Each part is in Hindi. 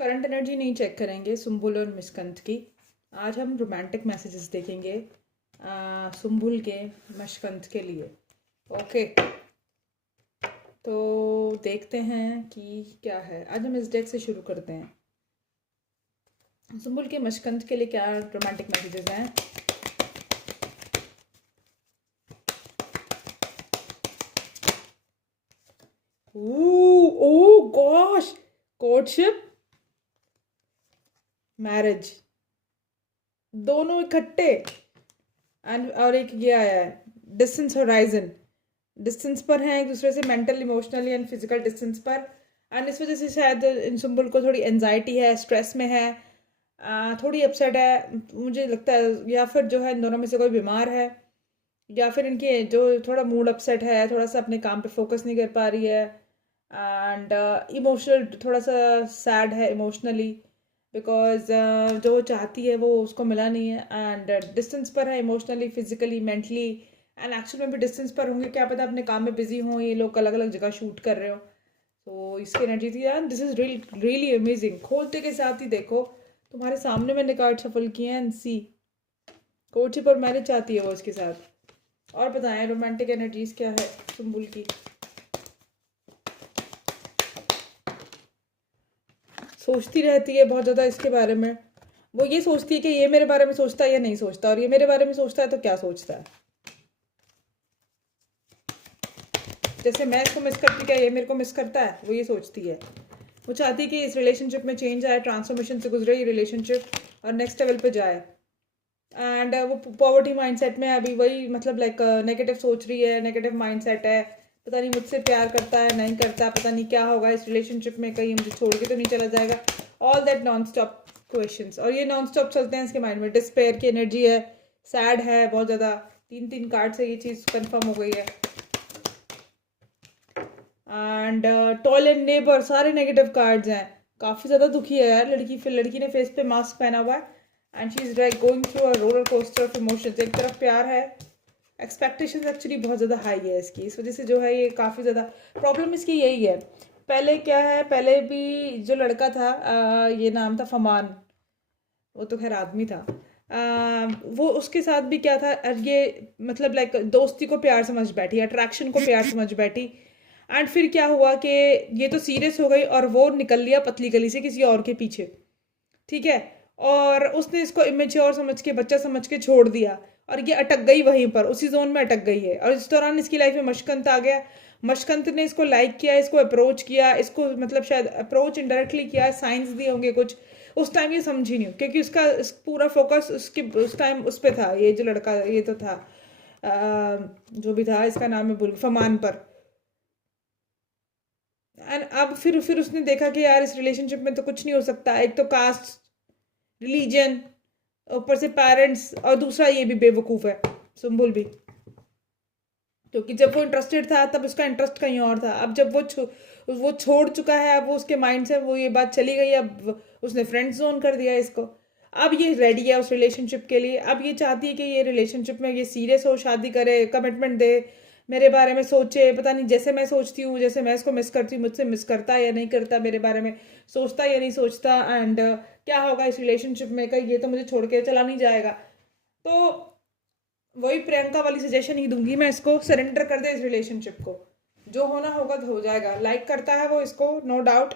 करंट एनर्जी नहीं चेक करेंगे सुम्बुल और मिसकंत की। आज हम रोमांटिक मैसेजेस देखेंगे सुम्बुल के मशकंत के लिए। ओके, तो देखते हैं कि क्या है। आज हम इस डेक से शुरू करते हैं। सुम्बुल के मशकंत के लिए क्या रोमांटिक मैसेजेस हैं। ओह गॉश, कोर्टशिप, मैरिज, दोनों इकट्ठे। एंड और एक ये आया है डिस्टेंस होराइजन। डिस्टेंस पर हैं एक दूसरे से, mental emotionally and physical distance पर। एंड इस वजह से शायद इन सिंबल को थोड़ी एनजाइटी है, स्ट्रेस में है, थोड़ी अपसेट है मुझे लगता है। या फिर जो है इन दोनों में से कोई बीमार है, या फिर इनकी जो थोड़ा मूड अपसेट है, थोड़ा सा अपने काम पे फोकस नहीं कर पा रही है। एंड इमोशनल, थोड़ा सा सैड है इमोशनली, बिकॉज जो वो चाहती है वो उसको मिला नहीं है। एंड डिस्टेंस पर है emotionally, physically, mentally. And actual में भी डिस्टेंस पर होंगे, क्या पता अपने काम में बिजी हों, ये लोग अलग अलग जगह शूट कर रहे हो। तो इसकी एनर्जी थी यार, दिस इज रियली अमेजिंग। खोलते के साथ ही देखो तुम्हारे सामने मैंने कार्ड शफल किए हैं एंड सी कोर्टशिप और मैरिज चाहती है वो उसके साथ। और बताएं रोमांटिक एनर्जीज क्या है सुम्बुल की। सोचती रहती है बहुत ज़्यादा इसके बारे में। वो ये सोचती है कि ये मेरे बारे में सोचता है या नहीं सोचता, और ये मेरे बारे में सोचता है तो क्या सोचता है। जैसे मैं इसको मिस करती, क्या ये मेरे को मिस करता है, वो ये सोचती है। वो चाहती है कि इस रिलेशनशिप में चेंज आए, ट्रांसफॉर्मेशन से गुजरे ये रिलेशनशिप और नेक्स्ट लेवल पे जाए। एंड वो पॉवर्टी माइंडसेट में है अभी, वही मतलब लाइक नेगेटिव सोच रही है, नेगेटिव माइंडसेट है। पता नहीं मुझसे प्यार करता है नहीं करता, पता नहीं क्या होगा इस रिलेशनशिप में, कहीं मुझे छोड़ के तो नहीं चला जाएगा। All that non stop questions, और ये नॉन स्टॉप चलते हैं इसके माइंड में। डिस्पेयर की एनर्जी है, सैड है बहुत ज़्यादा। 3 कार्ड से ये चीज़ कंफर्म हो गई है। एंड टॉल एंड नेबर, सारे नेगेटिव कार्ड्स हैं। काफ़ी ज़्यादा दुखी है यार लड़की। फिर लड़की ने फेस पे मास्क पहना हुआ है and she is like going through a roller coaster of emotions. एक तरफ प्यार है, एक्सपेक्टेशंस एक्चुअली बहुत ज़्यादा हाई है इसकी, इस वजह से जो है ये काफ़ी ज़्यादा प्रॉब्लम इसकी यही है। पहले क्या है, पहले भी जो लड़का था ये नाम था फमान, वो तो खैर आदमी था। वो उसके साथ भी क्या था, ये मतलब लाइक दोस्ती को प्यार समझ बैठी, अट्रैक्शन को प्यार समझ बैठी। एंड फिर क्या हुआ कि ये तो सीरियस हो गई और वो निकल लिया पतली गली से किसी और के पीछे, ठीक है। और उसने इसको इमेच्योर समझ के, बच्चा समझ के छोड़ दिया, और ये अटक गई वहीं पर, उसी जोन में अटक गई है। और इस दौरान इसकी लाइफ में मशकंत आ गया। मशकंत ने इसको लाइक किया, इसको अप्रोच किया, इसको मतलब शायद अप्रोच इनडायरेक्टली किया, साइंस दिए होंगे कुछ। उस टाइम ये समझी नहीं, क्योंकि उसका पूरा फोकस उसके उस टाइम उस पर था। ये जो लड़का ये तो था जो भी था, इसका नाम है भूल, फमान पर। एंड अब फिर उसने देखा कि यार इस रिलेशनशिप में तो कुछ नहीं हो सकता। एक तो कास्ट, रिलीजन, ऊपर से पेरेंट्स, और दूसरा ये भी बेवकूफ़ है सुम्बुल भी। क्योंकि जब वो इंटरेस्टेड था तब उसका इंटरेस्ट कहीं और था। अब जब वो छोड़ चुका है, अब वो उसके माइंड से वो ये बात चली गई। अब उसने फ्रेंड जोन कर दिया इसको। अब ये रेडी है उस रिलेशनशिप के लिए। अब ये चाहती है कि ये रिलेशनशिप में ये सीरियस हो, शादी करे, कमिटमेंट दे, मेरे बारे में सोचे। पता नहीं जैसे मैं सोचती हूँ, जैसे मैं इसको मिस करती हूँ, मुझसे मिस करता है या नहीं करता, मेरे बारे में सोचता या नहीं सोचता। एंड क्या होगा इस रिलेशनशिप में, कहीं ये तो मुझे छोड़ के चला नहीं जाएगा। तो वही प्रियंका वाली सजेशन ही दूंगी मैं इसको, सरेंडर कर दे इस रिलेशनशिप को। जो होना होगा तो हो जाएगा। लाइक करता है वो इसको, no doubt.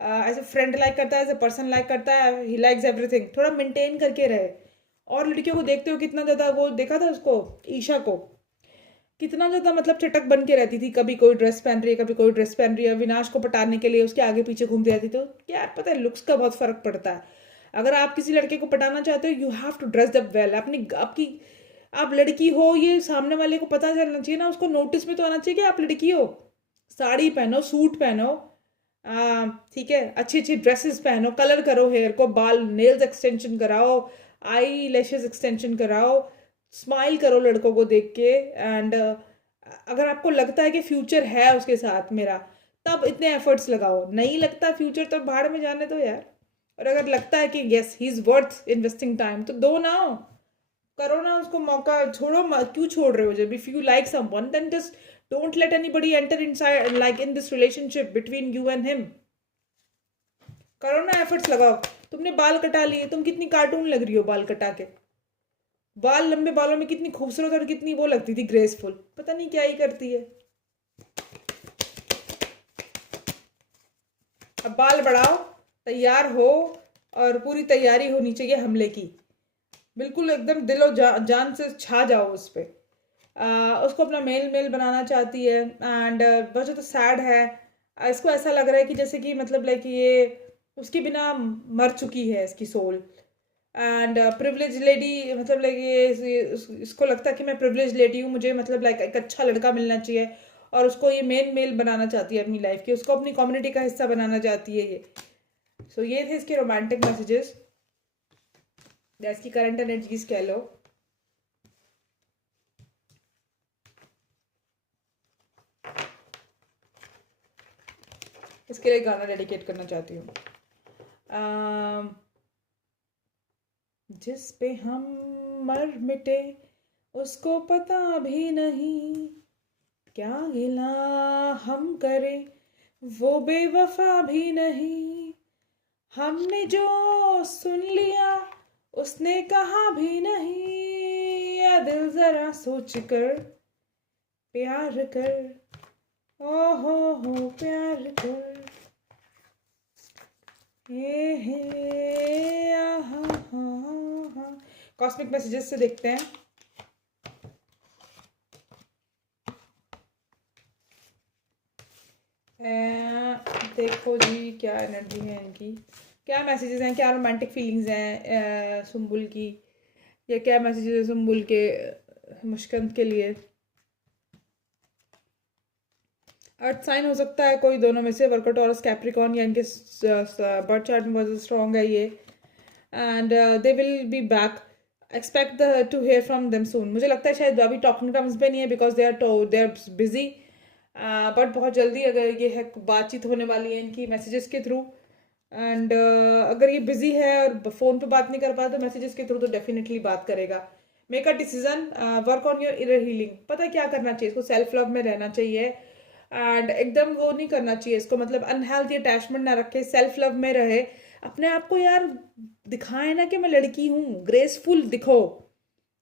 As a friend like करता है, एज ए पर्सन लाइक करता है, ही लाइक्स एवरीथिंग। थोड़ा मेंटेन करके रहे। और लड़कियों को देखते हो कितना ज़्यादा, वो देखा था उसको, ईशा को, कितना ज़्यादा मतलब चटक बन के रहती थी। कभी कोई ड्रेस पहन रही है, कभी कोई ड्रेस पहन रही है। विनाश को पटाने के लिए उसके आगे पीछे घूमती रहती थी। तो यार पता है लुक्स का बहुत फर्क पड़ता है। अगर आप किसी लड़के को पटाना चाहते हो, you have to dress up well. अपनी आपकी आप लड़की हो, ये सामने वाले को पता चलना चाहिए ना, उसको नोटिस में तो आना चाहिए कि आप लड़की हो। साड़ी पहनो, सूट पहनो, ठीक है, अच्छी अच्छी ड्रेसेस पहनो, कलर करो हेयर को, बाल नेल्स एक्सटेंशन कराओ, आई लैशेस एक्सटेंशन कराओ, स्माइल करो लड़कों को देख के। एंड अगर आपको लगता है कि फ्यूचर है उसके साथ मेरा, तब इतने एफर्ट्स लगाओ। नहीं लगता फ्यूचर तो भाड़ में जाने दो यार। और अगर लगता है कि yes he is worth investing time, तो दो ना, करो ना उसको मौका। छोड़ो क्यों छोड़ रहे हो? जब if you like someone then just don't let anybody enter inside, like in this relationship between you and him. करो ना, एफर्ट्स लगाओ। तुमने बाल कटा लिए, तुम कितनी कार्टून लग रही हो बाल कटा के। बाल, लंबे बालों में कितनी खूबसूरत और कितनी वो लगती थी, ग्रेसफुल। पता नहीं क्या ही करती है। अब बाल बढ़ाओ, तैयार हो, और पूरी तैयारी होनी चाहिए हमले की। बिल्कुल एकदम दिलो जान से छा जाओ उस पर। उसको अपना मेल मेल बनाना चाहती है। एंड वजह तो सैड है। इसको ऐसा लग रहा है कि जैसे कि मतलब लाइक ये उसके बिना मर चुकी है इसकी सोल। एंड प्रिविलेज लेडी, मतलब लाइक इसको लगता है कि मैं प्रिविलेज लेडी हूँ, मुझे मतलब लाइक एक अच्छा लड़का मिलना चाहिए, और उसको ये मेन मेल बनाना चाहती है अपनी लाइफ की, उसको अपनी कम्युनिटी का हिस्सा बनाना चाहती है ये। सो ये थे इसके रोमांटिक मैसेजेस, इसकी करंट एनर्जीज कह लो। इसके लिए गाना डेडिकेट करना चाहती हूँ। जिस पे हम मर मिटे उसको पता भी नहीं, क्या गिला हम करें वो बेवफा भी नहीं। हमने जो सुन लिया उसने कहा भी नहीं, या दिल जरा सोच कर प्यार कर, ओ हो प्यार कर, हे कॉस्मिक मैसेजेस से देखते हैं। देखो जी क्या एनर्जी है इनकी, क्या मैसेजेस हैं, क्या रोमांटिक फीलिंग्स हैं सुम्बुल की, या क्या मैसेजेस हैं सुम्बुल के मुश्किल के लिए। अर्थ साइन हो सकता है कोई दोनों में से, वर्को टॉरस कैप्रिकॉन, या इनके बर्थ चार्ट में बहुत स्ट्रॉन्ग है ये। And they will be back, expect to hear from them soon. मुझे लगता है शायद अभी टॉकिंग टर्म्स पे नहीं है, because they are busy, but बहुत जल्दी अगर ये है बातचीत होने वाली है इनकी मैसेजेस के थ्रू। एंड अगर ये बिजी है और फ़ोन पे बात नहीं कर पाता तो मैसेजेस के थ्रू तो डेफिनेटली बात करेगा। Make a decision, work on your inner healing. पता है क्या करना चाहिए इसको, सेल्फ लव में रहना चाहिए, एंड एकदम वो नहीं करना चाहिए इसको, मतलब अनहेल्थी अटैचमेंट ना रखे, सेल्फ लव में रहे। अपने आप को यार दिखाए ना कि मैं लड़की हूँ, ग्रेसफुल दिखो।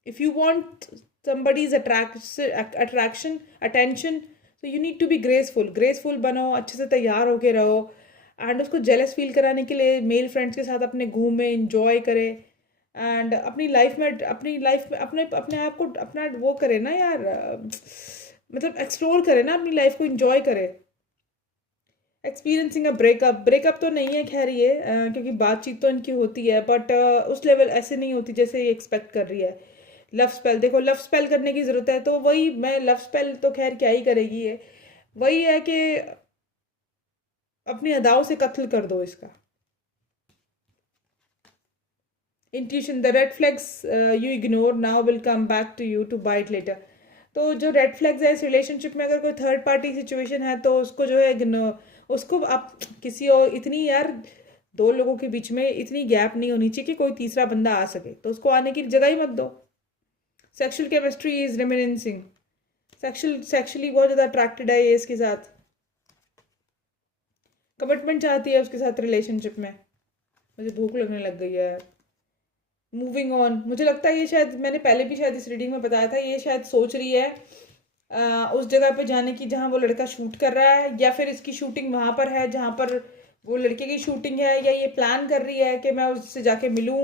If you want somebody's attraction, attention, so you need to be graceful बनो, अच्छे से तैयार होके रहो, एंड उसको जेलस फील कराने के लिए मेल फ्रेंड्स के साथ अपने घूमे, इंजॉय करे, एंड अपनी लाइफ में अपने अपने आप को अपना वो करे ना यार, मतलब एक्सप्लोर करे ना, अपनी लाइफ को इंजॉय करे। एक्सपीरियंसिंग अ ब्रेकअप तो नहीं है खैर ये, क्योंकि बातचीत तो इनकी होती है, बट उस लेवल ऐसे नहीं होती जैसे ये एक्सपेक्ट कर रही है। लव स्पेल, देखो लव स्पेल करने की ज़रूरत है, तो वही मैं लव स्पेल तो खैर क्या ही करेगी ये, वही है कि अपनी अदाओं से कत्ल कर दो इसका। Intuition, the red flags you ignore now will come back to you to bite later. तो जो रेड फ्लैग्स है इस रिलेशनशिप में, अगर कोई थर्ड पार्टी सिचुएशन है तो उसको जो है उसको आप किसी और, इतनी यार दो लोगों के बीच में इतनी गैप नहीं होनी चाहिए कि कोई तीसरा बंदा आ सके, तो उसको आने की जगह ही मत दो। सेक्सुअल केमिस्ट्री इज रिमेनिंसिंग, सेक्सुअली बहुत ज़्यादा अट्रैक्टेड है ये इसके साथ, कमिटमेंट चाहती है उसके साथ रिलेशनशिप में। मुझे भूख लगने लग गई है। मूविंग ऑन, मुझे लगता है ये शायद मैंने पहले भी शायद इस रीडिंग में बताया था, ये शायद सोच रही है उस जगह पे जाने की जहाँ वो लड़का शूट कर रहा है, या फिर इसकी शूटिंग वहाँ पर है जहाँ पर वो लड़के की शूटिंग है, या ये प्लान कर रही है कि मैं उससे जाके मिलूँ।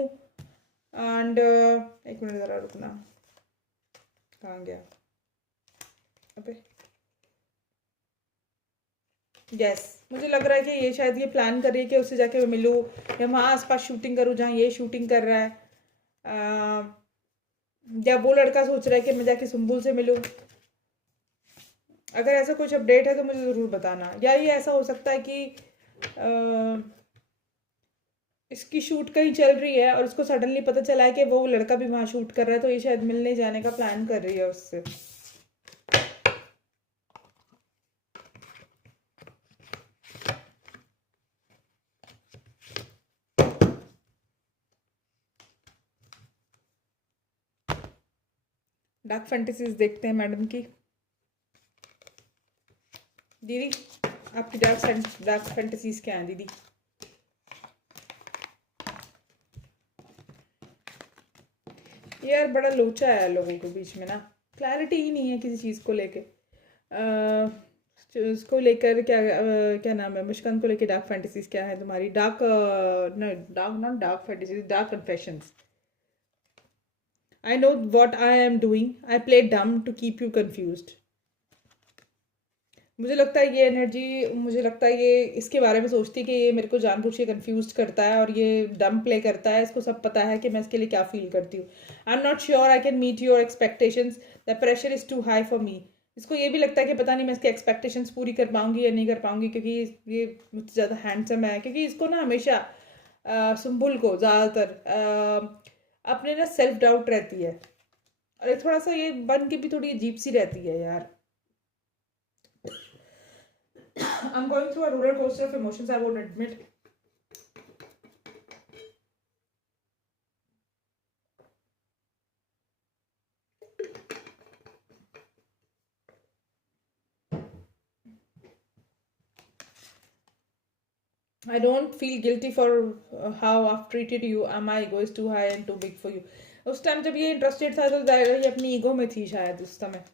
एंड एक मिनट ज़रा रुकना, कहाँ गया अबे, यस मुझे लग रहा है कि ये शायद ये प्लान कर रही है कि उससे जाके मैं मिलूँ, या वहाँ आसपास शूटिंग करूँ जहाँ ये शूटिंग कर रहा है, या वो लड़का सोच रहा है कि मैं जाके सुम्बुल से मिलूँ। अगर ऐसा कुछ अपडेट है तो मुझे ज़रूर बताना, या ये ऐसा हो सकता है कि इसकी शूट कहीं चल रही है और उसको सडनली पता चला है कि वो लड़का भी वहाँ शूट कर रहा है, तो ये शायद मिलने जाने का प्लान कर रही है उससे। डार्क फैंटेसीज देखते हैं मैडम की। दीदी आपकी डार्क फैंटेसीज क्या हैं दीदी? यार बड़ा लोचा है लोगों के बीच में ना, क्लैरिटी ही नहीं है किसी चीज़ को लेके। उसको लेकर क्या क्या नाम है, मुस्कान को लेके डार्क फैंटेसीज क्या है तुम्हारी? Dark no, dark not dark fantasies, dark confessions. I know what I am doing, I play डम टू कीप यू कंफ्यूज्ड। मुझे लगता है ये एनर्जी, मुझे लगता है ये इसके बारे में सोचती है कि ये मेरे को जानबूझ के कंफ्यूज करता है और ये डम प्ले करता है। इसको सब पता है कि मैं इसके लिए क्या फील करती हूँ। I am not sure I can meet your expectations, the pressure is too high for me. इसको ये भी लगता है कि पता नहीं मैं इसके एक्सपेक्टेशंस पूरी कर पाऊंगी या नहीं कर पाऊंगी, क्योंकि ये मुझसे ज़्यादा हैंडसम है। क्योंकि इसको ना हमेशा सुम्बुल को ज़्यादातर अपने ना सेल्फ डाउट रहती है, और थोड़ा सा ये बन के भी थोड़ी अजीब सी रहती है यार। I'm going through a roller coaster of emotions, I won't admit. I don't feel guilty for how I've treated you. My ego is too high and too big for you. उस टाइम जब ये इंटरेस्टेड था तो ये अपनी ईगो में थी शायद उस समय।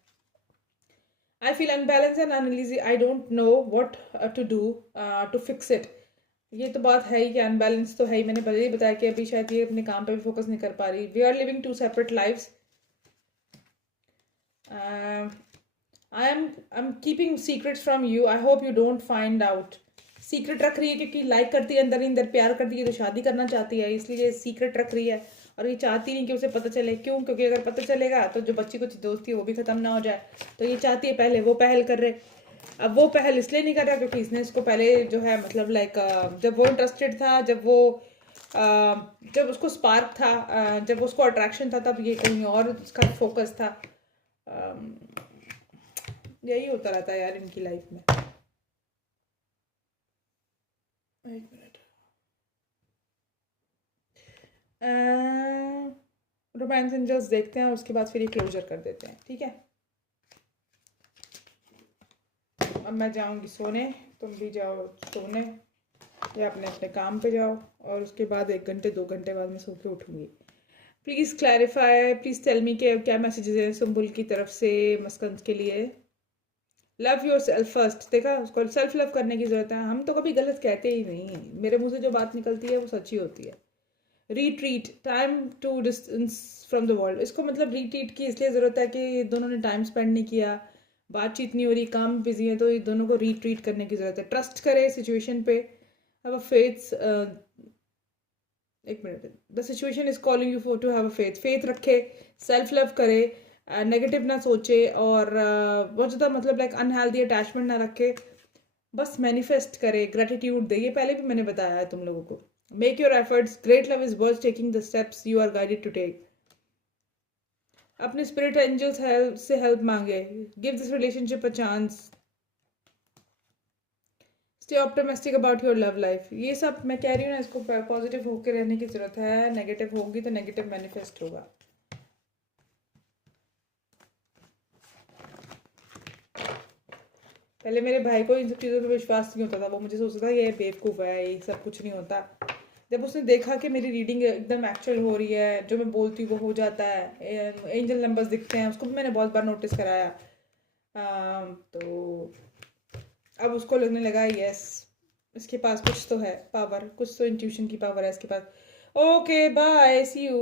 I feel unbalanced and uneasy. I don't know what to do to fix it. ये तो बात है ही कि अनबैलेंस तो है ही। मैंने पहले ही बताया कि अभी शायद ये अपने काम पे भी फोकस नहीं कर पा रही। We are living two separate lives. I am keeping secrets from you, I hope you don't find out. Secret रख रही है क्योंकि लाइक करती है अंदर ही अंदर, प्यार करती है तो शादी करना चाहती है, इसलिए सीक्रेट रख रही है। और ये चाहती नहीं कि उसे पता चले। क्यों? क्योंकि अगर पता चलेगा तो जो बच्ची कुछ दोस्ती है वो भी ख़त्म ना हो जाए। तो ये चाहती है पहले वो पहल कर रहे। अब वो पहल इसलिए नहीं कर रहा क्योंकि इसने इसको पहले जो है मतलब लाइक जब वो इंटरेस्टेड था, जब उसको स्पार्क था, जब उसको अट्रैक्शन था, तब ये कहीं और उसका फोकस था। यही होता रहता है यार इनकी लाइफ में। एक मिनट। रोमांस एंजल्स देखते हैं, उसके बाद फिर ये क्लोजर कर देते हैं, ठीक है? अब मैं जाऊंगी सोने, तुम भी जाओ सोने या अपने अपने काम पे जाओ, और उसके बाद 1 घंटे 2 घंटे बाद मैं सो के उठूँगी। Please clarify, please tell me कि क्या मैसेजेस हैं सुम्बुल की तरफ से मस्कंद के लिए। Love your self first. देखा, उसको सेल्फ लव करने की ज़रूरत है। हम तो कभी गलत कहते ही नहीं, मेरे मुँह से जो बात निकलती है वो सच्ची होती है। Retreat, time to distance from the world. इसको मतलब रीट्रीट की इसलिए ज़रूरत है कि दोनों ने टाइम स्पेंड नहीं किया, बातचीत नहीं हो रही, काम बिजी है, तो ये दोनों को रीट्रीट करने की ज़रूरत है। ट्रस्ट करे सिचुएशन पे, हैव अ फेथ। एक minute. The situation is calling you for to have a faith. Faith रखे, सेल्फ लव करे, नेगेटिव ना सोचे, और बहुत ज़्यादा मतलब लाइक अनहेल्दी अटैचमेंट ना रखे। बस मैनिफेस्ट करे, ग्रेटिट्यूड दे। ये पहले भी मैंने बताया है तुम लोगों को। Make your efforts, great love is worth taking the steps you are guided to take. अपने स्पिरिट एंजल्स से हेल्प मांगे। Give this relationship a chance. Stay optimistic about your love life. ये सब मैं कह रही हूँ ना, इसको पॉजिटिव होकर रहने की ज़रूरत है। नेगेटिव होगी तो नेगेटिव मैनिफेस्ट होगा। पहले मेरे भाई को इन सब चीज़ों पर विश्वास नहीं होता था, वो मुझे सोचता था ये बेवकूफ़ है, ये सब कुछ नहीं होता। जब उसने देखा कि मेरी रीडिंग एकदम एक्चुअल हो रही है, जो मैं बोलती हूँ वो हो जाता है, एंजल नंबर्स दिखते हैं, उसको भी मैंने बहुत बार नोटिस कराया। तो अब उसको लगने लगा यस, इसके पास कुछ तो है पावर, कुछ तो इंट्यूशन की पावर है इसके पास। Okay bye, see you.